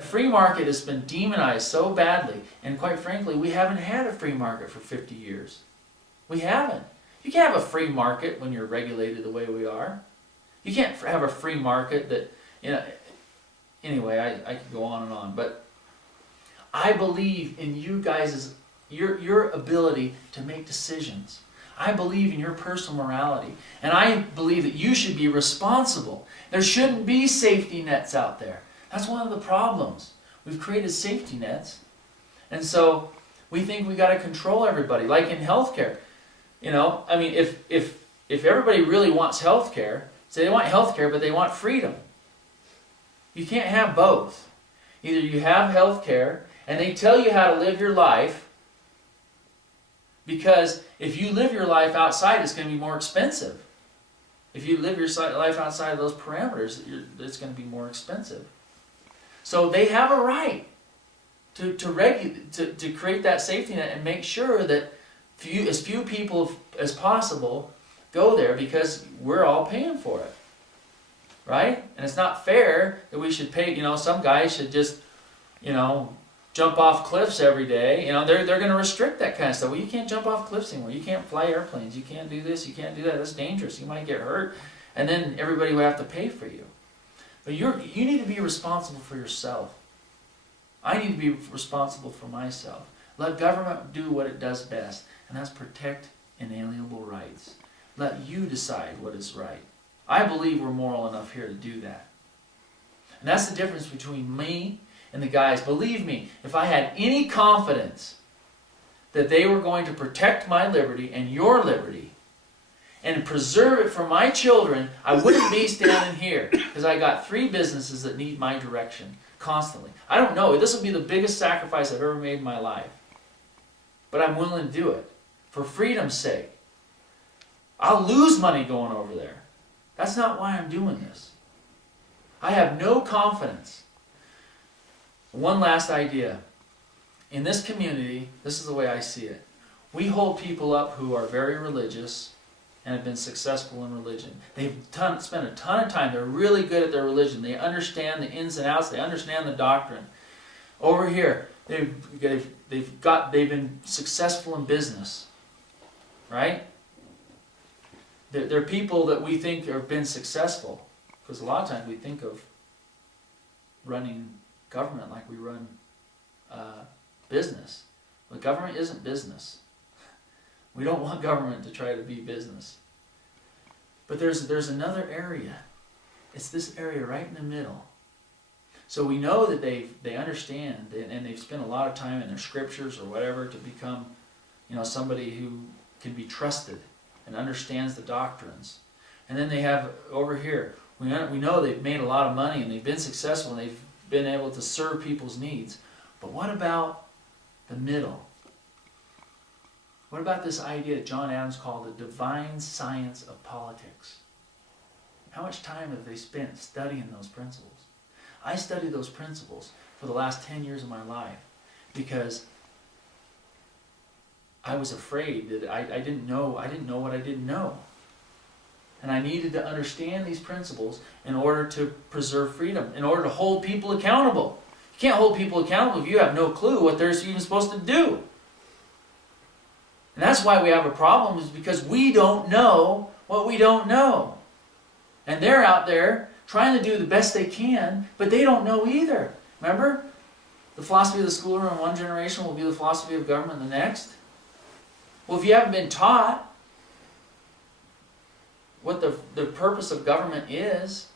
The free market has been demonized so badly, and quite frankly, we haven't had a free market for 50 years. We haven't. You can't have a free market when you're regulated the way we are. You can't have a free market that, anyway, I could go on and on, but I believe in you guys' your ability to make decisions. I believe in your personal morality, and I believe that you should be responsible. There shouldn't be safety nets out there. That's one of the problems. We've created safety nets, and so we think we got to control everybody, like in healthcare. I mean, if everybody really wants healthcare, say they want healthcare, but they want freedom. You can't have both. Either you have healthcare, and they tell you how to live your life, because if you live your life outside, it's going to be more expensive. If you live your life outside of those parameters, it's going to be more expensive. So they have a right to create that safety net and make sure that as few people as possible go there, because we're all paying for it. Right? And it's not fair that we should pay, some guys should just, jump off cliffs every day. They're going to restrict that kind of stuff. Well, you can't jump off cliffs anymore. You can't fly airplanes. You can't do this. You can't do that. That's dangerous. You might get hurt. And then everybody will have to pay for you. But you need to be responsible for yourself. I need to be responsible for myself. Let government do what it does best, and that's protect inalienable rights. Let you decide what is right. I believe we're moral enough here to do that. And that's the difference between me and the guys. Believe me, if I had any confidence that they were going to protect my liberty and your liberty and preserve it for my children, I wouldn't be standing here, because I got 3 businesses that need my direction constantly. I don't know. This will be the biggest sacrifice I've ever made in my life. But I'm willing to do it for freedom's sake. I'll lose money going over there. That's not why I'm doing this. I have no confidence. One last idea. In this community, this is the way I see it. We hold people up who are very religious and have been successful in religion. They've spent a ton of time. They're really good at their religion. They understand the ins and outs. They understand the doctrine. Over here, they've been successful in business, right? They're people that we think have been successful, because a lot of times we think of running government like we run business. But government isn't business. We don't want government to try to be business. But there's another area. It's this area right in the middle. So we know that they understand, and they've spent a lot of time in their scriptures or whatever to become, somebody who can be trusted and understands the doctrines. And then they have over here, we know they've made a lot of money and they've been successful and they've been able to serve people's needs. But what about the middle? What about this idea that John Adams called the divine science of politics? How much time have they spent studying those principles? I studied those principles for the last 10 years of my life because I was afraid that I didn't know what I didn't know. And I needed to understand these principles in order to preserve freedom, in order to hold people accountable. You can't hold people accountable if you have no clue what they're even supposed to do. And that's why we have a problem, is because we don't know what we don't know. And they're out there trying to do the best they can, but they don't know either. Remember? The philosophy of the schoolroom in one generation will be the philosophy of government in the next. Well, if you haven't been taught what the purpose of government is,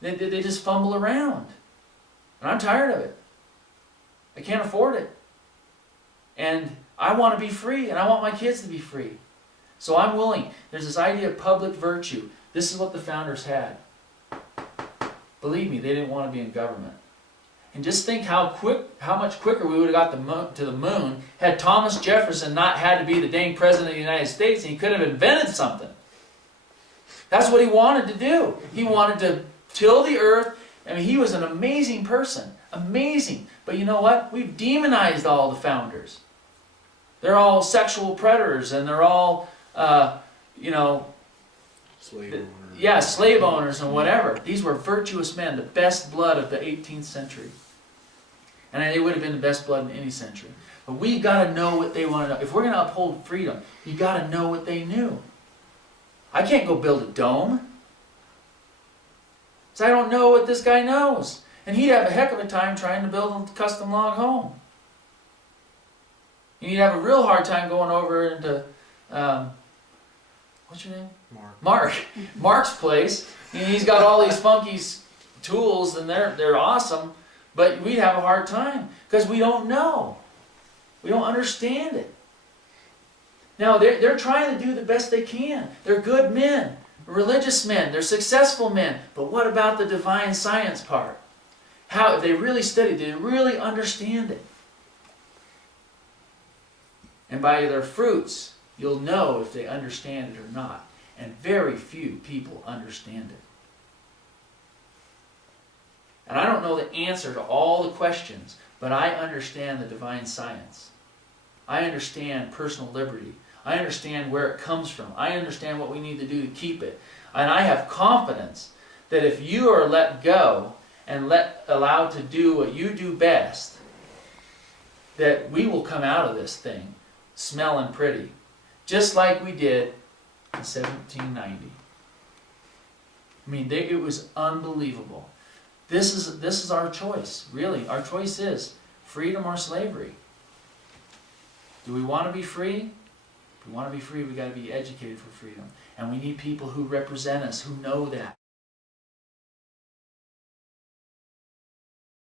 they just fumble around. And I'm tired of it. I can't afford it. And I want to be free, and I want my kids to be free. So I'm willing. There's this idea of public virtue. This is what the founders had. Believe me, they didn't want to be in government. And just think how much quicker we would have got to the moon had Thomas Jefferson not had to be the dang president of the United States, and he could have invented something. That's what he wanted to do. He wanted to till the earth. I mean, he was an amazing person. Amazing. But you know what? We've demonized all the founders. They're all sexual predators, and they're all, Slave owners. Yeah, slave owners and whatever. These were virtuous men, the best blood of the 18th century. And they would have been the best blood in any century. But we've got to know what they want to know. If we're going to uphold freedom, you've got to know what they knew. I can't go build a dome. So I don't know what this guy knows. And he'd have a heck of a time trying to build a custom log home. And he'd have a real hard time going over into, what's your name? Mark. Mark's place. And he's got all these funky tools, and they're awesome. But we'd have a hard time because we don't know. We don't understand it. Now, they're trying to do the best they can. They're good men, religious men, they're successful men. But what about the divine science part? How, if they really study, do they really understand it? And by their fruits, you'll know if they understand it or not. And very few people understand it. And I don't know the answer to all the questions, but I understand the divine science. I understand personal liberty. I understand where it comes from. I understand what we need to do to keep it. And I have confidence that if you are let go and allowed to do what you do best, that we will come out of this thing smelling pretty, just like we did in 1790. I mean, it was unbelievable. This is our choice, really. Our choice is freedom or slavery. Do we want to be free? If we want to be free, we've got to be educated for freedom. And we need people who represent us, who know that.